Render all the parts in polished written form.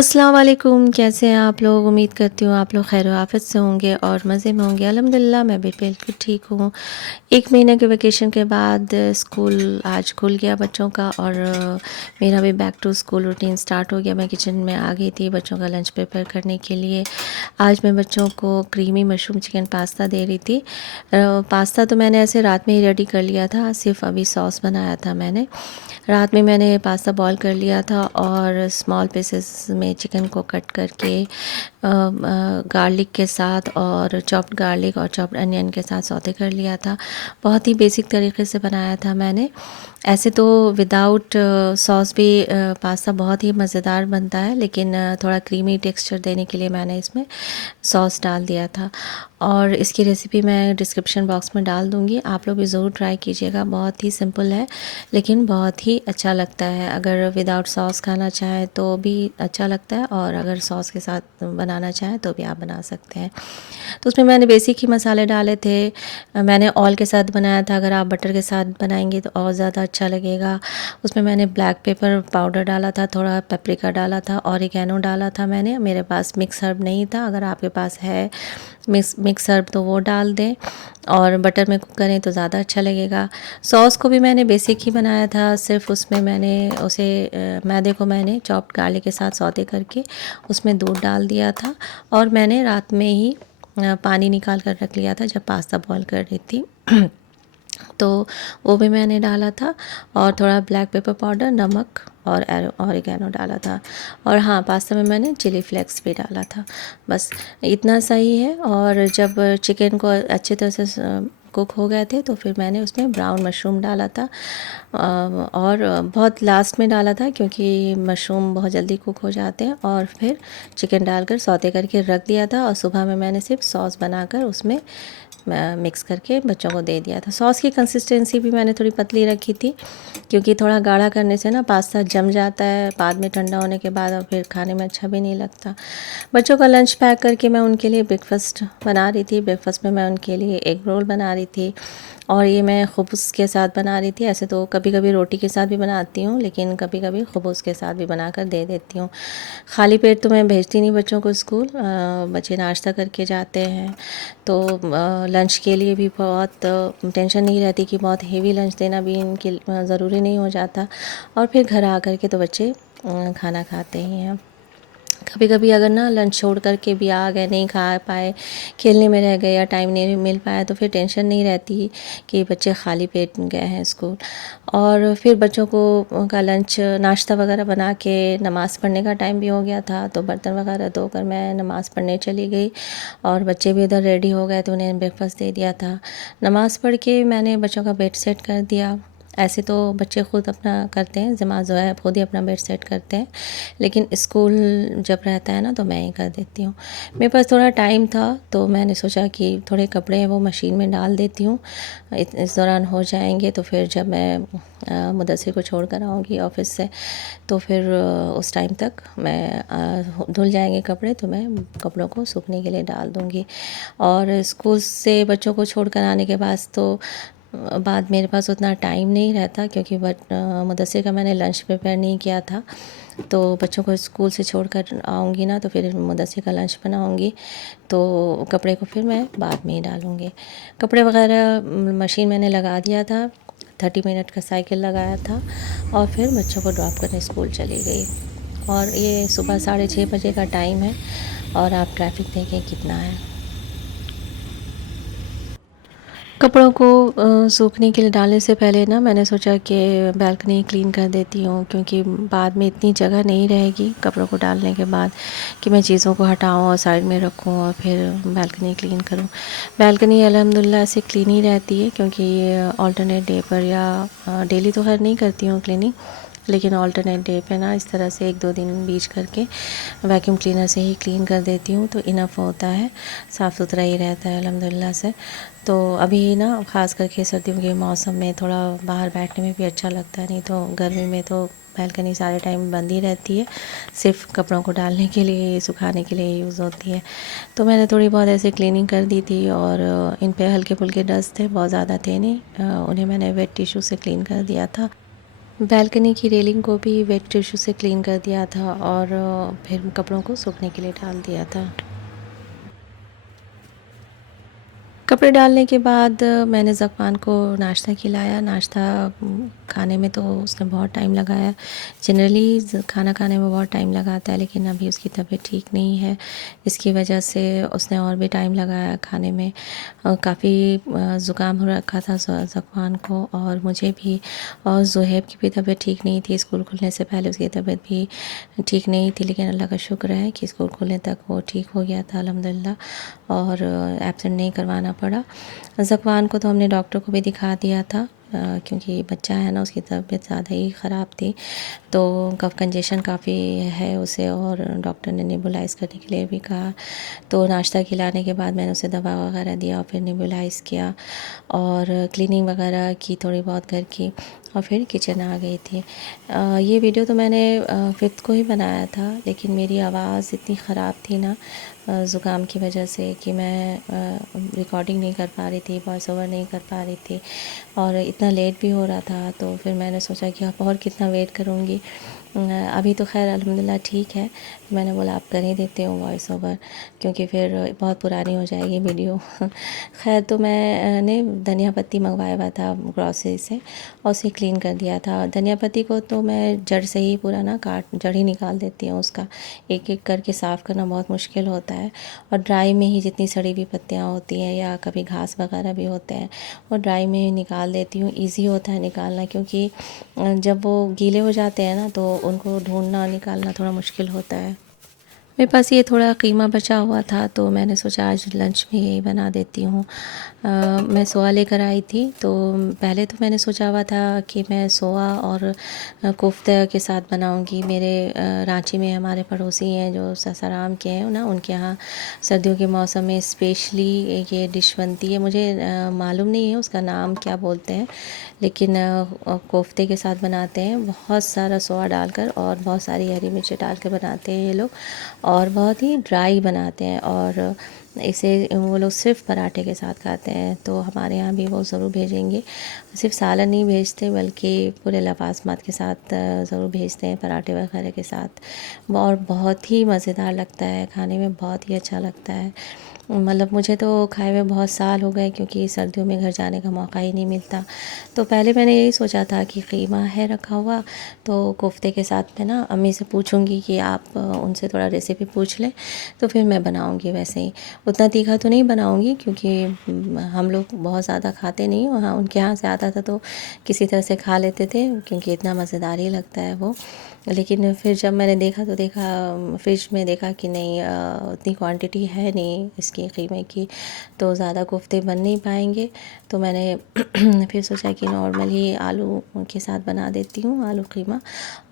अस्सलाम वालेकुम, कैसे हैं आप लोग? उम्मीद करती हूँ आप लोग खैर आफियत से होंगे और मज़े में होंगे। अल्हम्दुलिल्लाह मैं भी बिल्कुल ठीक हूँ। 1 महीने के वेकेशन के बाद स्कूल आज खुल गया बच्चों का और मेरा भी back to school routine start हो गया। मैं किचन में आ गई थी बच्चों का लंच प्रिपेयर करने के लिए। आज मैं बच्चों को क्रीमी मशरूम चिकन पास्ता दे रही थी। पास्ता तो मैंने ऐसे रात में ही रेडी कर लिया था, सिर्फ़ अभी सॉस बनाया था मैंने। रात में मैंने पास्ता बॉईल कर लिया था और स्मॉल पीसेस में चिकन को कट करके गार्लिक के साथ और चॉप्ड गार्लिक और चॉप्ड अनियन के साथ सौते कर लिया था। बहुत ही बेसिक तरीके से बनाया था मैंने। ऐसे तो विदाउट सॉस भी पास्ता बहुत ही मज़ेदार बनता है, लेकिन थोड़ा क्रीमी टेक्सचर देने के लिए मैंने इसमें सॉस डाल दिया था। और इसकी रेसिपी मैं डिस्क्रिप्शन बॉक्स में डाल दूँगी, आप लोग भी ज़रूर ट्राई कीजिएगा। बहुत ही सिंपल है लेकिन बहुत ही अच्छा लगता है। अगर विदाउट सॉस खाना चाहें तो भी अच्छा लगता है और अगर सॉस के साथ बनाना चाहें तो भी आप बना सकते हैं। तो उसमें मैंने बेसिक ही मसाले डाले थे। मैंने ऑयल के साथ बनाया था, अगर आप बटर के साथ बनाएंगे तो और ज़्यादा अच्छा लगेगा। उसमें मैंने ब्लैक पेपर पाउडर डाला था, थोड़ा पेपरिका डाला था, ऑरिगेनो डाला था मैंने। मेरे पास मिक्स हर्ब नहीं था, अगर आपके पास है मिक्स हर्ब तो वो डाल दें और बटर में कुक करें तो ज़्यादा अच्छा लगेगा। सॉस को भी मैंने बेसिक ही बनाया था, सिर्फ उसमें मैंने उसे मैदे को मैंने चॉप्ड गार्लिक के साथ सौते करके उसमें दूध डाल दिया था और मैंने रात में ही पानी निकाल कर रख लिया था जब पास्ता बॉईल कर रही थी। तो वो भी मैंने डाला था और थोड़ा ब्लैक पेपर पाउडर, नमक और ऑरिगेनो डाला था। और हाँ, पास्ता में मैंने चिली फ्लेक्स भी डाला था। बस इतना सही है। और जब चिकन को अच्छे तरह से कुक हो गए थे तो फिर मैंने उसमें ब्राउन मशरूम डाला था और बहुत लास्ट में डाला था क्योंकि मशरूम बहुत जल्दी कुक हो जाते हैं। और फिर चिकन डालकर सौते करके रख दिया था और सुबह में मैंने सिर्फ सॉस बनाकर उसमें मिक्स करके बच्चों को दे दिया था। सॉस की कंसिस्टेंसी भी मैंने थोड़ी पतली रखी थी क्योंकि थोड़ा गाढ़ा करने से ना पास्ता जम जाता है बाद में, ठंडा होने के बाद, और फिर खाने में अच्छा भी नहीं लगता। बच्चों का लंच पैक करके मैं उनके लिए ब्रेकफ़ास्ट बना रही थी। ब्रेकफ़ास्ट में मैं उनके लिए एग रोल बना रही थी और ये मैं खुबूस के साथ बना रही थी। ऐसे तो कभी कभी रोटी के साथ भी बनाती हूँ, लेकिन कभी कभी खुबूस के साथ भी बनाकर दे देती हूँ। खाली पेट तो मैं भेजती नहीं बच्चों को स्कूल, बच्चे नाश्ता करके जाते हैं तो लंच के लिए भी बहुत टेंशन नहीं रहती कि बहुत हेवी लंच देना भी इनके ज़रूरी नहीं हो जाता। और फिर घर आ कर के तो बच्चे खाना खाते ही हैं। कभी कभी अगर ना लंच छोड़ कर के भी आ गए, नहीं खा पाए, खेलने में रह गए या टाइम नहीं मिल पाया, तो फिर टेंशन नहीं रहती कि बच्चे खाली पेट गए हैं स्कूल। और फिर बच्चों को का लंच नाश्ता वगैरह बना के नमाज़ पढ़ने का टाइम भी हो गया था, तो बर्तन वगैरह धोकर मैं नमाज़ पढ़ने चली गई और बच्चे भी इधर रेडी हो गए तो उन्हें ब्रेकफास्ट दे दिया था। नमाज़ पढ़ के मैंने बच्चों का बेड सेट कर दिया। ऐसे तो बच्चे ख़ुद अपना करते हैं, जमा जो है ख़ुद ही अपना बेड सेट करते हैं, लेकिन स्कूल जब रहता है ना तो मैं ही कर देती हूँ। मेरे पास थोड़ा टाइम था तो मैंने सोचा कि थोड़े कपड़े हैं वो मशीन में डाल देती हूँ, इस दौरान हो जाएंगे। तो फिर जब मैं मुदस्सिर को छोड़ कर आऊँगी ऑफ़िस से तो फिर उस टाइम तक मैं धुल जाएंगे कपड़े, तो मैं कपड़ों को सूखने के लिए डाल दूँगी। और स्कूल से बच्चों को छोड़ कर आने के बाद मेरे पास उतना टाइम नहीं रहता क्योंकि मुदस्सिर का मैंने लंच प्रिपेयर नहीं किया था। तो बच्चों को स्कूल से छोड़कर आऊँगी ना तो फिर मुदस्सिर का लंच बनाऊँगी, तो कपड़े को फिर मैं बाद में ही डालूँगी। कपड़े वगैरह मशीन मैंने लगा दिया था, 30 मिनट का साइकिल लगाया था और फिर बच्चों को ड्रॉप करने स्कूल चली गई। और ये सुबह 6:30 बजे का टाइम है और आप ट्रैफिक देखें कितना है। कपड़ों को सूखने के लिए डालने से पहले ना मैंने सोचा कि बालकनी क्लीन कर देती हूँ, क्योंकि बाद में इतनी जगह नहीं रहेगी कपड़ों को डालने के बाद कि मैं चीज़ों को हटाऊँ और साइड में रखूँ और फिर बालकनी क्लीन करूँ। बालकनी अल्हम्दुलिल्लाह से क्लीन ही रहती है क्योंकि ऑल्टरनेट डे पर या डेली तो खैर नहीं करती हूँ क्लीनिंग, लेकिन ऑल्टरनेट डे पे ना इस तरह से 1-2 दिन बीच करके वैक्यूम क्लीनर से ही क्लीन कर देती हूँ तो इनफ होता है, साफ़ सुथरा ही रहता है अल्हम्दुलिल्लाह से। तो अभी ना ख़ास करके सर्दियों के मौसम में थोड़ा बाहर बैठने में भी अच्छा लगता है, नहीं तो गर्मी में तो बालकनी सारे टाइम बंद ही रहती है, सिर्फ कपड़ों को डालने के लिए, सुखाने के लिए यूज़ होती है। तो मैंने थोड़ी बहुत ऐसे क्लीनिंग कर दी थी और इन पे हल्के फुल्के डस्ट थे, बहुत ज़्यादा थे नहीं, उन्हें मैंने वेट टिश्यू से क्लीन कर दिया था। बालकनी की रेलिंग को भी वेट टिश्यू से क्लीन कर दिया था और फिर कपड़ों को सूखने के लिए डाल दिया था। कपड़े डालने के बाद मैंने ज़फ़ान को नाश्ता खिलाया। नाश्ता खाने में तो उसने बहुत टाइम लगाया। जनरली खाना खाने में बहुत टाइम लगाता है, लेकिन अभी उसकी तबीयत ठीक नहीं है। इसकी वजह से उसने और भी टाइम लगाया खाने में। काफ़ी ज़ुकाम हो रखा था ज़फ़ान को और मुझे भी, और ज़ुहैब की भी तबीयत ठीक नहीं थी। स्कूल खुलने से पहले उसकी तबीयत भी ठीक नहीं थी, लेकिन अल्लाह का शुक्र है कि स्कूल खुलने तक वो ठीक हो गया था अल्हम्दुलिल्लाह, और एब्सेंट नहीं करवाना पड़ा। ज़फ़ान को तो हमने डॉक्टर को भी दिखा दिया था, क्योंकि बच्चा है ना, उसकी तबीयत ज़्यादा ही ख़राब थी। तो कफ़ कंजेशन काफ़ी है उसे, और डॉक्टर ने नेबुलाइज़ करने के लिए भी कहा। तो नाश्ता खिलाने के बाद मैंने उसे दवा वगैरह दिया और फिर नेबुलाइज़ किया और क्लीनिंग वगैरह की थोड़ी बहुत घर की, और फिर किचन आ गई थी। ये वीडियो तो मैंने 5th को ही बनाया था, लेकिन मेरी आवाज़ इतनी ख़राब थी ना ज़ुकाम की वजह से कि मैं रिकॉर्डिंग नहीं कर पा रही थी, वॉइस ओवर नहीं कर पा रही थी, और इतना लेट भी हो रहा था। तो फिर मैंने सोचा कि अब और कितना वेट करूँगी। अभी तो ख़ैर अल्हम्दुलिल्लाह ठीक है। तो मैंने बोला आप कर ही देते हो वॉइस ओवर, क्योंकि फिर बहुत पुरानी हो जाएगी वीडियो। ख़ैर तो मैंने धनिया पत्ती मंगवाया हुआ था ग्रॉसरी से और उसे क्लीन कर दिया था। धनिया पत्ती को तो मैं जड़ से ही पूरा ना काट, जड़ ही निकाल देती हूँ उसका। एक एक करके साफ़ करना बहुत मुश्किल होता है, और ड्राई में ही जितनी सड़ी हुई पत्तियाँ होती हैं या कभी घास वगैरह भी होते हैं, वो ड्राई में ही निकाल देती हूँ। ईज़ी होता है निकालना, क्योंकि जब वो गीले हो जाते हैं ना, तो उनको ढूंढना निकालना थोड़ा मुश्किल होता है। मेरे पास ये थोड़ा कीमा बचा हुआ था, तो मैंने सोचा आज लंच में यही बना देती हूँ। मैं सोया लेकर आई थी, तो पहले तो मैंने सोचा हुआ था कि मैं सोया और कोफ्ते के साथ बनाऊँगी। मेरे रांची में हमारे पड़ोसी हैं जो सासाराम के हैं ना, उनके यहाँ सर्दियों के मौसम में स्पेशली ये डिश बनती है। मुझे मालूम नहीं है उसका नाम क्या बोलते हैं, लेकिन कोफ्ते के साथ बनाते हैं, बहुत सारा सोया डालकर और बहुत सारी हरी मिर्ची डाल के बनाते हैं ये लोग, और बहुत ही ड्राई बनाते हैं, और इसे वो लोग सिर्फ़ पराठे के साथ खाते हैं। तो हमारे यहाँ भी वो ज़रूर भेजेंगे। सिर्फ सालन नहीं भेजते, बल्कि पूरे लवाज़मात के साथ ज़रूर भेजते हैं, पराठे वगैरह के साथ। और बहुत ही मज़ेदार लगता है, खाने में बहुत ही अच्छा लगता है। मतलब मुझे तो खाए हुए बहुत साल हो गए, क्योंकि सर्दियों में घर जाने का मौका ही नहीं मिलता। तो पहले मैंने यही सोचा था कि कीमा है रखा हुआ, तो कोफ्ते के साथ में ना अम्मी से पूछूंगी कि आप उनसे थोड़ा रेसिपी पूछ लें, तो फिर मैं बनाऊंगी वैसे ही। उतना तीखा तो नहीं बनाऊंगी, क्योंकि हम लोग बहुत ज़्यादा खाते नहीं। वहाँ उनके यहाँ से आता था तो किसी तरह से खा लेते थे, क्योंकि इतना मज़ेदार ही लगता है वो। लेकिन फिर जब मैंने देखा तो फ्रिज में देखा कि नहीं, उतनी क्वांटिटी है नहीं इसकी कीमे की, तो ज़्यादा कोफ्ते बन नहीं पाएंगे। तो मैंने फिर सोचा कि नॉर्मल ही आलू के साथ बना देती हूँ, आलू कीमा,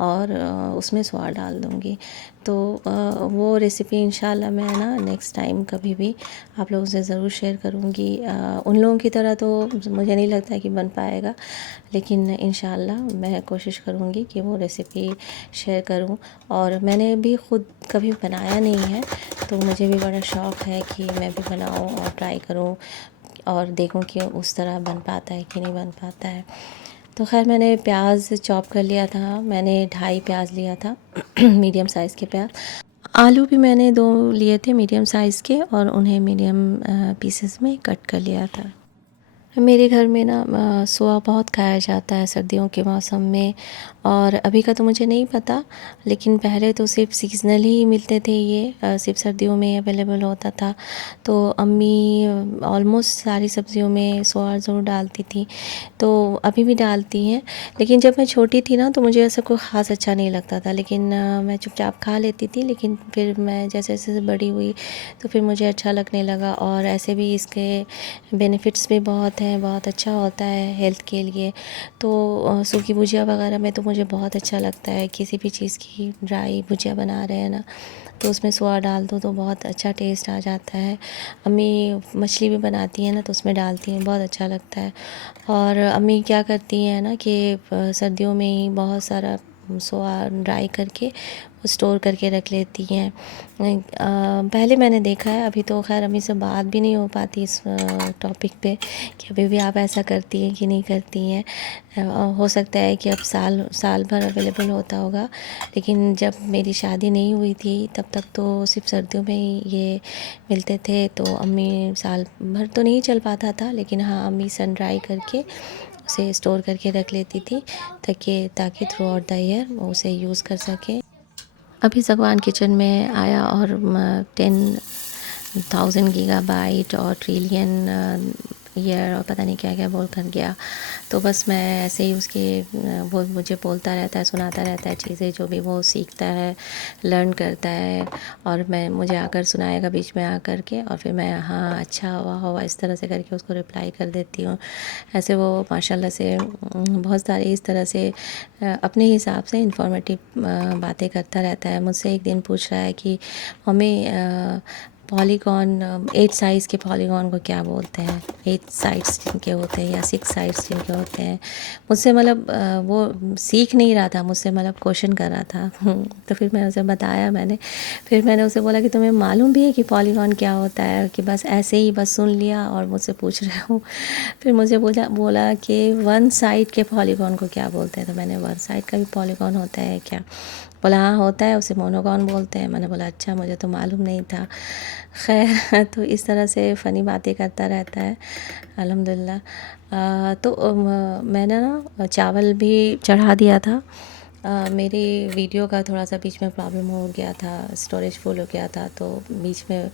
और उसमें सोया डाल दूँगी। तो वो रेसिपी इंशाल्लाह मैं ना नेक्स्ट टाइम कभी भी आप लोगों से ज़रूर शेयर करूँगी। उन लोगों की तरह तो मुझे नहीं लगता है कि बन पाएगा, लेकिन इंशाल्लाह मैं कोशिश करूँगी कि वो रेसिपी शेयर करूँ। और मैंने भी ख़ुद कभी बनाया नहीं है, तो मुझे भी बड़ा शौक़ है कि मैं भी बनाऊँ और ट्राई करूँ और देखूँ कि उस तरह बन पाता है कि नहीं बन पाता है। तो ख़ैर मैंने प्याज चॉप कर लिया था, मैंने 2.5 प्याज लिया था मीडियम साइज़ के प्याज। आलू भी मैंने 2 लिए थे मीडियम साइज़ के, और उन्हें मीडियम पीसेस में कट कर लिया था। मेरे घर में ना सोया बहुत खाया जाता है सर्दियों के मौसम में, और अभी का तो मुझे नहीं पता, लेकिन पहले तो सिर्फ सीज़नल ही मिलते थे ये, सिर्फ सर्दियों में अवेलेबल होता था। तो अम्मी ऑलमोस्ट सारी सब्जियों में सोया ज़रूर डालती थी, तो अभी भी डालती हैं। लेकिन जब मैं छोटी थी ना, तो मुझे ऐसा कोई ख़ास अच्छा नहीं लगता था, लेकिन मैं चुपचाप खा लेती थी। लेकिन फिर मैं जैसे जैसे बड़ी हुई, तो फिर मुझे अच्छा लगने लगा, और ऐसे भी इसके बेनिफिट्स भी बहुत हैं, बहुत अच्छा होता है हेल्थ के लिए। तो सूखी भुजिया वगैरह में तो मुझे बहुत अच्छा लगता है, किसी भी चीज़ की ड्राई भुजिया बना रहे हैं ना, तो उसमें सोया डाल दो तो बहुत अच्छा टेस्ट आ जाता है। अम्मी मछली भी बनाती हैं ना, तो उसमें डालती हैं, बहुत अच्छा लगता है। और अम्मी क्या करती हैं ना कि सर्दियों में ही बहुत सारा सोआ ड्राई करके स्टोर करके रख लेती हैं। पहले मैंने देखा है, अभी तो खैर अम्मी से बात भी नहीं हो पाती इस टॉपिक पे कि अभी भी आप ऐसा करती हैं कि नहीं करती हैं। हो सकता है कि अब साल साल भर अवेलेबल होता होगा, लेकिन जब मेरी शादी नहीं हुई थी तब तक तो सिर्फ सर्दियों में ही ये मिलते थे। तो अम्मी साल भर तो नहीं चल पाता था, लेकिन हाँ अम्मी सन ड्राई करके उसे स्टोर करके रख लेती थी ताकि थ्रू आउट द ईयर वो उसे यूज़ कर सके। अभी ज़गवान किचन में आया और 10,000 गीगाबाइट और ट्रिलियन ईयर और पता नहीं क्या क्या बोल कर गया। तो बस मैं ऐसे ही उसके वो मुझे बोलता रहता है, सुनाता रहता है चीज़ें जो भी वो सीखता है, लर्न करता है, और मैं मुझे आकर सुनाएगा बीच में आकर के, और फिर मैं हाँ अच्छा हुआ इस तरह से करके उसको रिप्लाई कर देती हूँ। ऐसे वो माशाल्लाह से बहुत सारी इस तरह से अपने हिसाब से इंफॉर्मेटिव बातें करता रहता है। मुझसे एक दिन पूछ रहा है कि मम्मी पॉलीगॉन 8 साइज़ के पॉलीगॉन को क्या बोलते हैं, 8 साइड्स जिनके होते हैं या 6 साइड्स जिनके होते हैं। मुझसे मतलब वो सीख नहीं रहा था, मुझसे मतलब क्वेश्चन कर रहा था। तो फिर मैं उसे बताया मैंने। फिर मैंने उसे बोला कि तुम्हें मालूम भी है कि पॉलीगॉन क्या होता है, कि बस ऐसे ही बस सुन लिया और मुझसे पूछ रहे हो। फिर मुझे बोला कि वन साइड के पॉलीगॉन को क्या बोलते हैं। तो मैंने वन साइड का भी पॉलीगॉन होता है क्या? बोला हाँ होता है, उसे मोनोगॉन बोलते हैं। मैंने बोला अच्छा, मुझे तो मालूम नहीं था। खैर तो इस तरह से फ़नी बातें करता रहता है अल्हम्दुलिल्लाह। तो मैंने ना चावल भी चढ़ा दिया था। मेरी वीडियो का थोड़ा सा बीच में प्रॉब्लम हो गया था, स्टोरेज फुल हो गया था, तो बीच में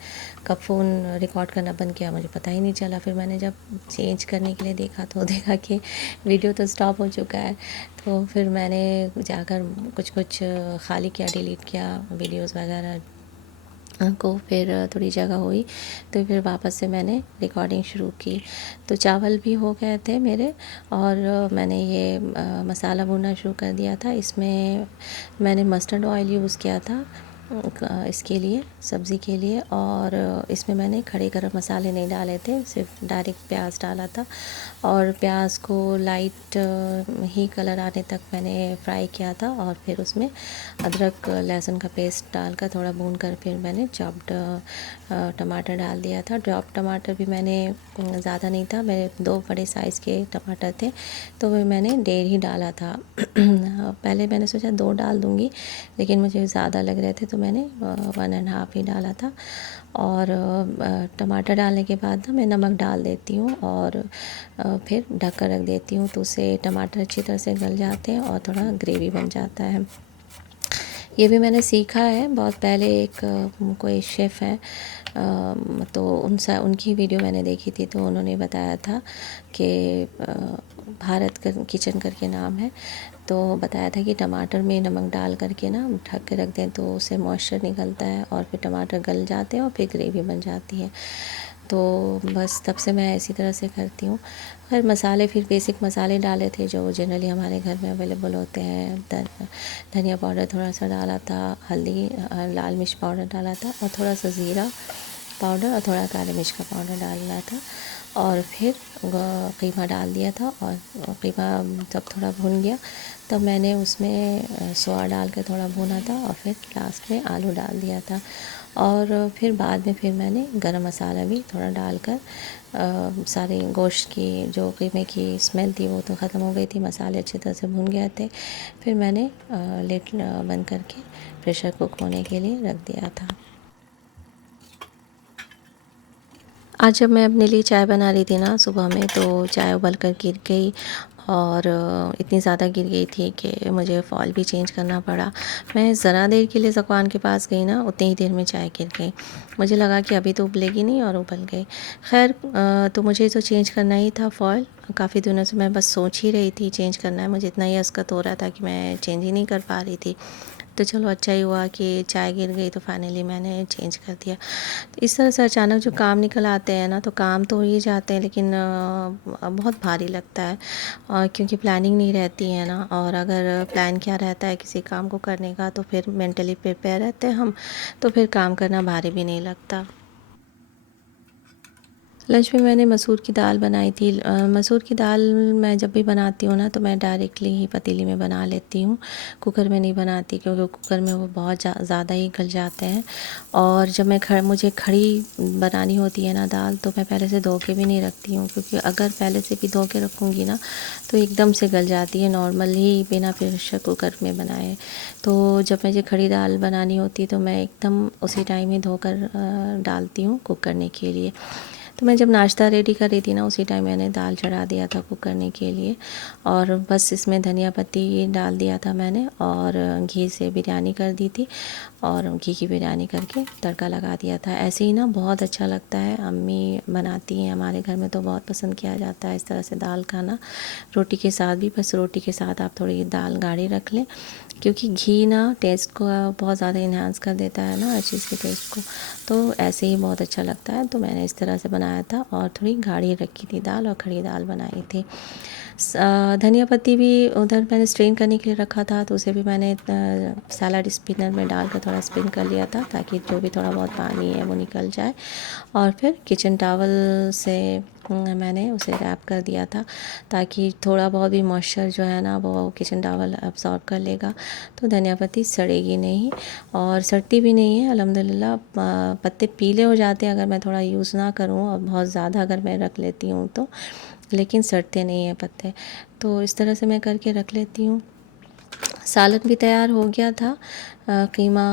कब फ़ोन रिकॉर्ड करना बंद किया मुझे पता ही नहीं चला। फिर मैंने जब चेंज करने के लिए देखा तो देखा कि वीडियो तो स्टॉप हो चुका है। तो फिर मैंने जाकर कुछ कुछ खाली किया, डिलीट किया वीडियोस वगैरह को। फिर थोड़ी जगह हुई तो फिर वापस से मैंने रिकॉर्डिंग शुरू की। तो चावल भी हो गए थे मेरे, और मैंने ये मसाला भूनना शुरू कर दिया था। इसमें मैंने मस्टर्ड ऑयल यूज़ किया था इसके लिए, सब्ज़ी के लिए। और इसमें मैंने खड़े गरम मसाले नहीं डाले थे, सिर्फ डायरेक्ट प्याज डाला था। और प्याज को लाइट ही कलर आने तक मैंने फ्राई किया था, और फिर उसमें अदरक लहसुन का पेस्ट डालकर थोड़ा भून कर फिर मैंने चॉप्ड टमाटर डाल दिया था। चॉप टमाटर भी मैंने ज़्यादा नहीं था, मेरे 2 बड़े साइज़ के टमाटर थे, तो वो मैंने 1.5 ही डाला था। पहले मैंने सोचा 2 डाल दूँगी, लेकिन मुझे ज़्यादा लग रहे थे तो मैंने 1.5 ही डाला था। और टमाटर डालने के बाद ना मैं नमक डाल देती हूँ, और फिर ढक कर रख देती हूँ, तो उससे टमाटर अच्छी तरह से गल जाते हैं और थोड़ा ग्रेवी बन जाता है। ये भी मैंने सीखा है बहुत पहले, एक कोई शेफ़ हैं, तो उनकी वीडियो मैंने देखी थी, तो उन्होंने बताया था कि भारत किचन करके नाम है। तो बताया था कि टमाटर में नमक डाल करके ना ढक के रख दें तो उससे मॉइस्चर निकलता है, और फिर टमाटर गल जाते हैं और फिर ग्रेवी बन जाती है। तो बस तब से मैं इसी तरह से करती हूँ। खैर मसाले फिर बेसिक मसाले डाले थे जो जनरली हमारे घर में अवेलेबल होते हैं। धनिया पाउडर थोड़ा सा डाला था, हल्दी लाल मिर्च पाउडर डाला था, और थोड़ा सा ज़ीरा पाउडर और थोड़ा काली मिर्च का पाउडर डालना था। और फिर कीमा डाल दिया था, और कीमा जब थोड़ा भुन गया तब मैंने उसमें सोया डाल के थोड़ा भुना था, और फिर लास्ट में आलू डाल दिया था। और फिर बाद में फिर मैंने गरम मसाला भी थोड़ा डालकर सारे गोश्त की जो कीमे की स्मेल थी वो तो ख़त्म हो गई थी, मसाले अच्छी तरह से भुन गए थे। फिर मैंने लिड बंद करके प्रेशर कुक होने के लिए रख दिया था। आज जब मैं अपने लिए चाय बना रही थी ना सुबह में, तो चाय उबल कर गिर गई, और इतनी ज़्यादा गिर गई थी कि मुझे फ़ॉल भी चेंज करना पड़ा। मैं ज़रा देर के लिए ज़ुकान के पास गई ना, उतनी ही देर में चाय गिर गई। मुझे लगा कि अभी तो उबलेगी नहीं, और उबल गई। खैर तो मुझे तो चेंज करना ही था फ़ॉल। काफ़ी दिनों से मैं बस सोच ही रही थी चेंज करना है, मुझे इतना ही असकत हो रहा था कि मैं चेंज ही नहीं कर पा रही थी। तो चलो अच्छा ही हुआ कि चाय गिर गई, तो फाइनली मैंने चेंज कर दिया। तो इस तरह से अचानक जो काम निकल आते हैं ना, तो काम तो हो ही जाते हैं, लेकिन बहुत भारी लगता है, क्योंकि प्लानिंग नहीं रहती है ना। और अगर प्लान किया रहता है किसी काम को करने का, तो फिर मेंटली प्रिपेयर रहते हैं हम, तो फिर काम करना भारी भी नहीं लगता। लंच में मैंने मसूर की दाल बनाई थी। मसूर की दाल मैं जब भी बनाती हूँ ना तो मैं डायरेक्टली ही पतीली में बना लेती हूँ, कुकर में नहीं बनाती, क्योंकि कुकर में वो बहुत ज़्यादा ही गल जाते हैं। और जब मुझे खड़ी बनानी होती है ना दाल, तो मैं पहले से धो के भी नहीं रखती हूँ, क्योंकि अगर पहले से भी धो के रखूँगी ना तो एकदम से गल जाती है, नॉर्मल ही बिना प्रेशर कुकर में बनाए। तो जब मुझे खड़ी दाल बनानी होती है तो मैं एकदम उसी टाइम ही धोकर डालती हूँ कुक करने के लिए। तो मैं जब नाश्ता रेडी कर रही थी ना, उसी टाइम मैंने दाल चढ़ा दिया था कुक करने के लिए, और बस इसमें धनिया पत्ती डाल दिया था मैंने, और घी से बिरयानी कर दी थी, और घी की बिरयानी करके तड़का लगा दिया था। ऐसे ही ना बहुत अच्छा लगता है, अम्मी बनाती हैं हमारे घर में तो बहुत पसंद किया जाता है इस तरह से दाल खाना, रोटी के साथ भी। बस रोटी के साथ आप थोड़ी दाल गाढ़ी रख लें, क्योंकि घी ना टेस्ट को बहुत ज़्यादा इन्हांस कर देता है ना हर चीज़ के टेस्ट को, तो ऐसे ही बहुत अच्छा लगता है। तो मैंने इस तरह से बनाया था, और थोड़ी गाढ़ी रखी थी दाल, और खड़ी दाल बनाई थी। धनिया पत्ती भी उधर मैंने स्ट्रेन करने के लिए रखा था, तो उसे भी मैंने सैलाड स्पिनर में डालकर थोड़ा स्पिन कर लिया था, ताकि जो भी थोड़ा बहुत पानी है वो निकल जाए। और फिर किचन टॉवल से मैंने उसे रैप कर दिया था, ताकि थोड़ा बहुत भी मॉइस्चर जो है ना वो किचन टॉवल अब्सॉर्ब कर लेगा, तो धनिया पत्ती सड़ेगी नहीं और सड़ती भी नहीं है अल्हम्दुलिल्लाह। पत्ते पीले हो जाते हैं अगर मैं थोड़ा यूज़ ना करूँ, और बहुत ज़्यादा अगर मैं रख लेती हूँ तो, लेकिन सड़ते नहीं हैं पत्ते। तो इस तरह से मैं करके रख लेती हूँ। सालन भी तैयार हो गया था, कीमा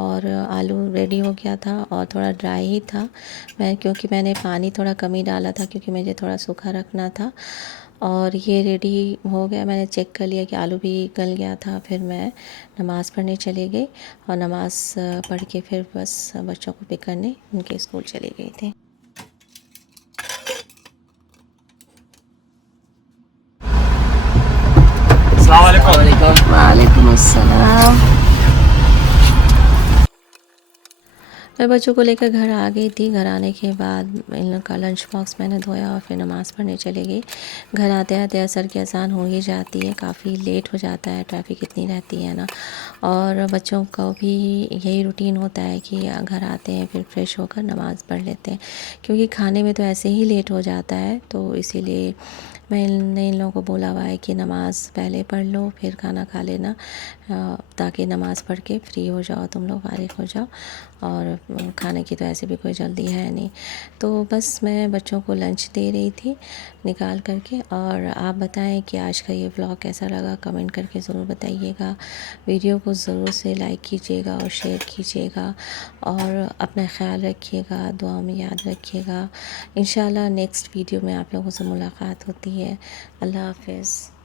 और आलू रेडी हो गया था, और थोड़ा ड्राई ही था। क्योंकि मैंने पानी थोड़ा कम ही डाला था, क्योंकि मुझे थोड़ा सूखा रखना था। और ये रेडी हो गया, मैंने चेक कर लिया कि आलू भी गल गया था। फिर मैं नमाज़ पढ़ने चली गई, और नमाज़ पढ़ के फिर बस बच्चों को पिक करने उनके स्कूल चली गई थी। अस्सलाम वालेकुम। वालेकुम अस्सलाम। मैं बच्चों को लेकर घर आ गई थी। घर आने के बाद इन लोग का लंच बॉक्स मैंने धोया, और फिर नमाज़ पढ़ने चली गई। घर आते आते असर की अज़ान हो ही जाती है, काफ़ी लेट हो जाता है, ट्रैफिक इतनी रहती है ना। और बच्चों का भी यही रूटीन होता है कि घर आते हैं फिर फ्रेश होकर नमाज़ पढ़ लेते हैं, क्योंकि खाने में तो ऐसे ही लेट हो जाता है। तो इसीलिए मैंने इन लोगों को बोला हुआ है कि नमाज़ पहले पढ़ लो फिर खाना खा लेना, ताकि नमाज़ पढ़ के फ्री हो जाओ, तुम लोग फारिग हो जाओ। और खाने की तो ऐसे भी कोई जल्दी है नहीं। तो बस मैं बच्चों को लंच दे रही थी निकाल करके। और आप बताएं कि आज का ये व्लॉग कैसा लगा, कमेंट करके ज़रूर बताइएगा। वीडियो को ज़रूर से लाइक कीजिएगा और शेयर कीजिएगा, और अपना ख़्याल रखिएगा, दुआ में याद रखिएगा। इंशाल्लाह नेक्स्ट वीडियो में आप लोगों से मुलाकात होती है। अल्लाह हाफ़िज़।